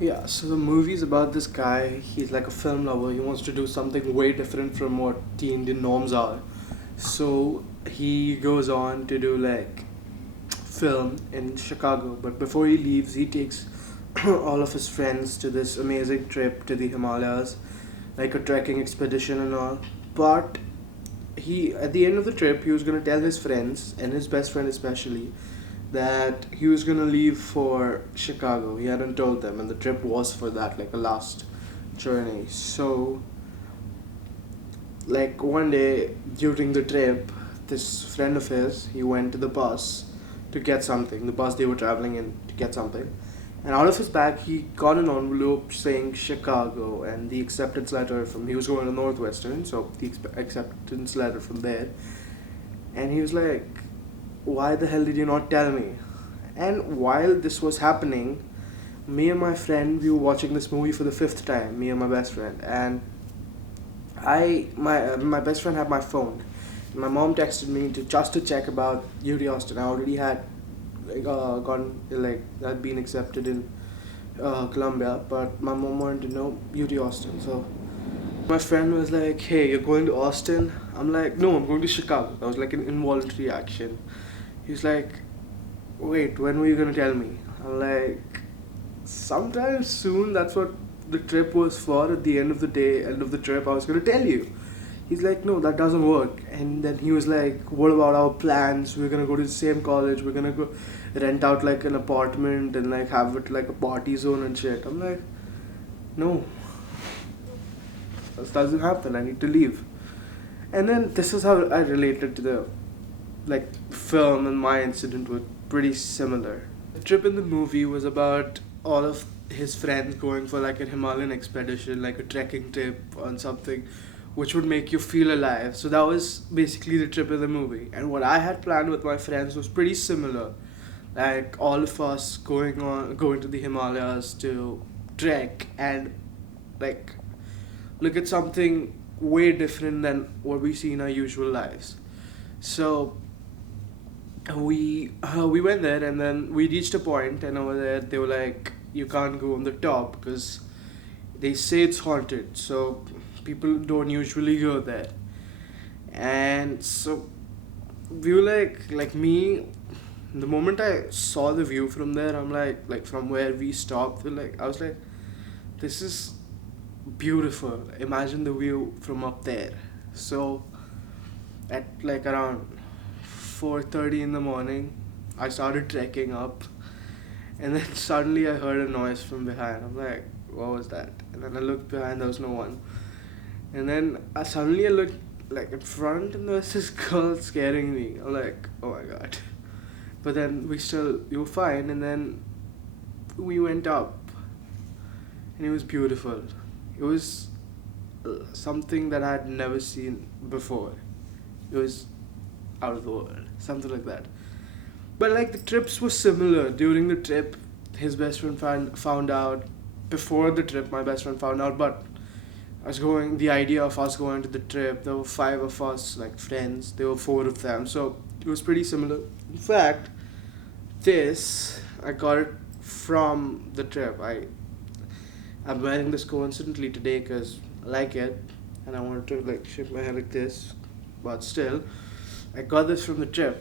Yeah, so the movie's about this guy. He's like a film lover. He wants to do something way different from what the Indian norms are. So he goes on to do like film in Chicago. But before he leaves, he takes all of his friends to this amazing trip to the Himalayas, like a trekking expedition and all. But he, at the end of the trip, he was gonna tell his friends and his best friend especially that he was gonna leave for Chicago. He hadn't told them, and the trip was for that, like a last journey. So, like one day during the trip, this friend of his, he went to the bus to get something. The bus they were traveling in to get something, and out of his bag he got an envelope saying Chicago and the acceptance letter from. He was going to Northwestern, so the acceptance letter from there. And he was like, why the hell did you not tell me? And while this was happening, me and my friend, we were watching this movie for the fifth time, me and my best friend. And my best friend had my phone. My mom texted me to just to check about UT Austin. I already had gone, like, I'd been accepted in Columbia, but my mom wanted to know UT Austin. So my friend was like, "Hey, you're going to Austin?" I'm like, "No, I'm going to Chicago." That was like an involuntary action. He's like, "Wait, when were you gonna tell me?" I'm like, "Sometime soon." That's what the trip was for. At the end of the day, end of the trip, I was gonna tell you. He's like, "No, that doesn't work." And then he was like, "What about our plans? We're gonna go to the same college. We're gonna go rent out like an apartment and like have it like a party zone and shit." I'm like, "No, that doesn't happen. I need to leave." And then this is how I related to the like film, and my incident were pretty similar. The trip in the movie was about all of his friends going for like a Himalayan expedition, like a trekking trip on something which would make you feel alive. So that was basically the trip in the movie. And what I had planned with my friends was pretty similar. Like all of us going to the Himalayas to trek and like look at something way different than what we see in our usual lives. So we went there, and then we reached a point, and over there they were like, you can't go on the top because they say it's haunted, so people don't usually go there. And so we were like me, the moment I saw the view from there, I'm like from where we stopped, I was like, this is beautiful. Imagine the view from up there. So at like around 4:30 in the morning, I started trekking up, and then suddenly I heard a noise from behind. I'm like, what was that? And then I looked behind, there was no one. And then I looked like in front, and there was this girl scaring me. I'm like, oh my god. But then we were fine, and then we went up, and it was beautiful. It was something that I had never seen before. It was out of the world, something like that. But like the trips were similar. During the trip, his best friend found out. Before the trip, my best friend found out. But us going, the idea of us going to the trip, there were five of us, like friends. There were four of them, so it was pretty similar. In fact, this I got it from the trip. I'm wearing this coincidentally today because I like it, and I wanted to like shape my hair like this. But still, I got this from the trip.